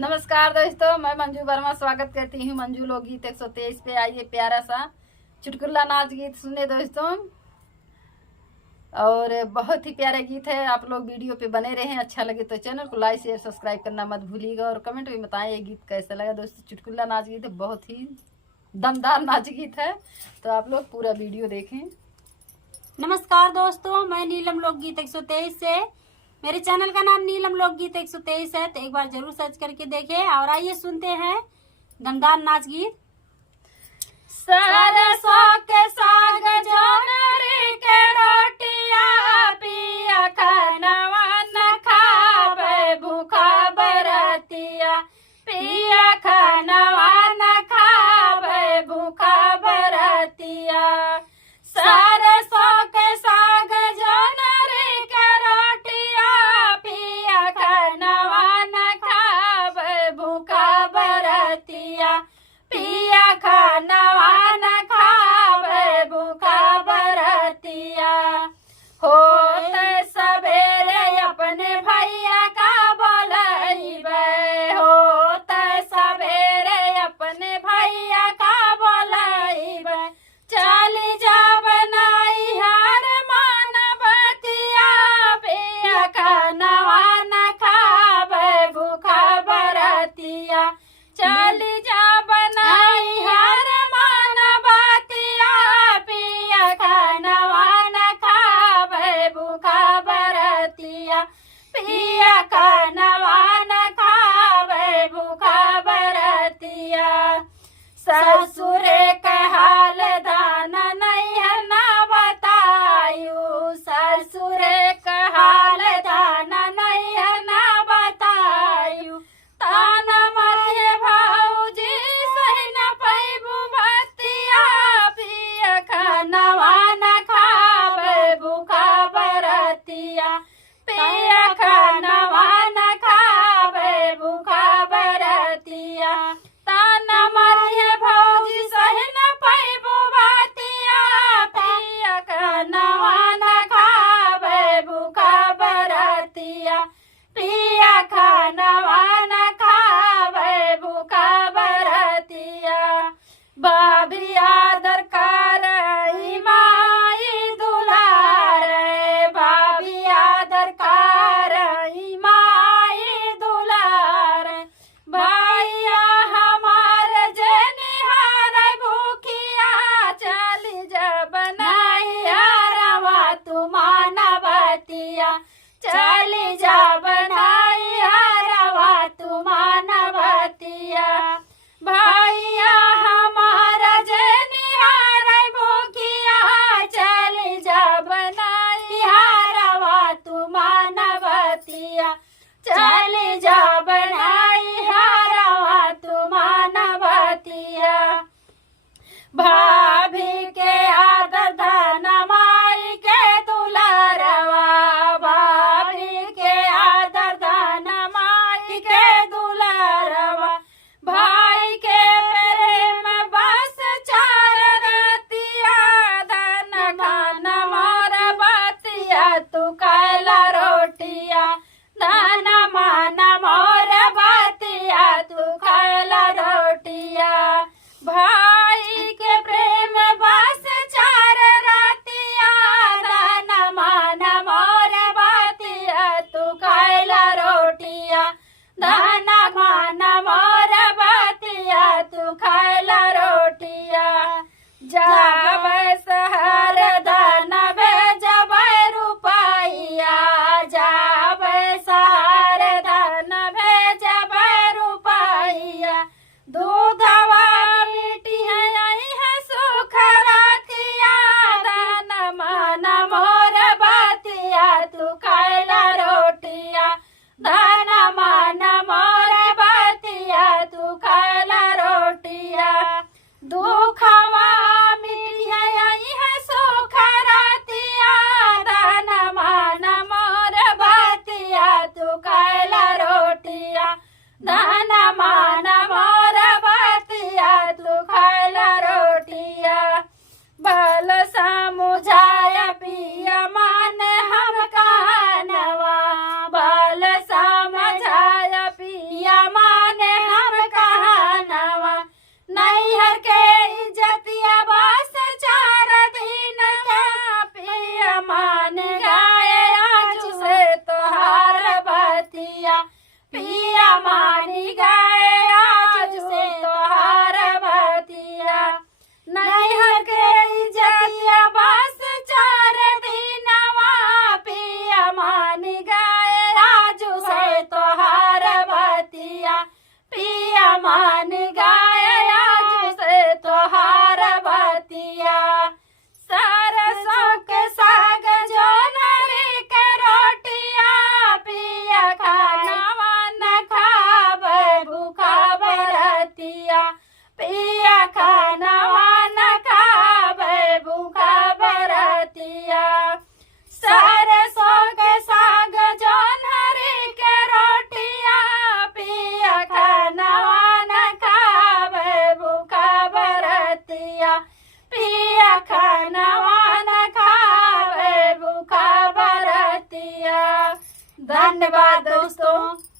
नमस्कार दोस्तों, मैं मंजू वर्मा स्वागत करती हूँ मंजू लोकगीत 123 पे। आइए प्यारा सा चुटकुला नाच गीत सुने दोस्तों। और बहुत ही प्यारा गीत है। आप लोग वीडियो पे बने रहें। अच्छा लगे तो चैनल को लाइक शेयर सब्सक्राइब करना मत भूलिएगा और कमेंट में बताएं ये गीत कैसा लगा दोस्तों। चुटकुला नाच गीत बहुत ही दमदार नाच गीत है, तो आप लोग पूरा वीडियो देखें। नमस्कार दोस्तों, मैं नीलम लोकगीत 123 से। मेरे चैनल का नाम नीलम लोकगीत 123 है, तो एक बार जरूर सर्च करके देखें। और आइए सुनते हैं दमदार नाच गीत। सरसों के साग जोनरी के रोटिया पिया खनवा न खावे भूखा बरतिया पिया खनवा न खावे भूखा बरतिया। सरसों के साग जोनरी के रोटिया पिया खनवा न खावे भूखा बरतिया पिया खनवा न खावे भूखा बरतिया। होत सबेरे अपने भैया का बोलैबे, होत सबेरे अपने भैया का बोलैबे। चली जा बनाई हार मानवतिया पिया खनवा न खावे भूखा बरतिया। चली जा बनाई हार मानवतिया पिया खनवा न खावे भूखा बरतिया पिया खनवा न खावे भूखा बरतिया। ससुरे के हाल दाना नैहर न बतायू, ससुरे के हाल दाना नैहर न बतायू। ताना मरे भाऊजी सही न पैबू बतिया पिया खनवा न खावे भूखा बरतिया पिया खनवा न खावे भूखा बरतिया। ताना मरे भाऊजी सही न पैबू बतिया पिया खनवा न खावे भूखा बरतिया पिया खनवा न खावे भूखा बरतिया। भाभी आदर करई माई दुलार, भाभी आदर करई माई दुलार। भैया हमार जनिहार भूखिया चली जा बनाई हरवा तू मानवतिया चली जा बनाई हरवा तू मानवतिया। भैया हमारा जनिहार भूखिया चली जा बनाई हरवा तू मानवतिया चली जा बनाई हरवा तू मानवतिया। भाभी के आदर धन माई के दुलारवा, भाभी के आदर धन माई के दुलारवा। भाई के प्रेम बस चार रतिया धन खान मार बतिया तू कैला रोटिया धन मार पिया मानी गए आज से तोहार बतिया। नैहर के इज्जतिया बस 4 दिनवा पिया मानी गए आज से तोहार बतिया। पिया मानी गए आज से तोहार बतिया। सरसों के साग जोनरी के रोटिया पिया खानवा न खावे भूखा बरतिया। पिया खानवा न खावे भूखा बरतिया। सरसों के साग जोनरी के रोटिया पिया खानवा न खावे भूखा बरतिया। पिया खानवा न खावे भूखा बरतिया। धन्यवाद दोस्तों।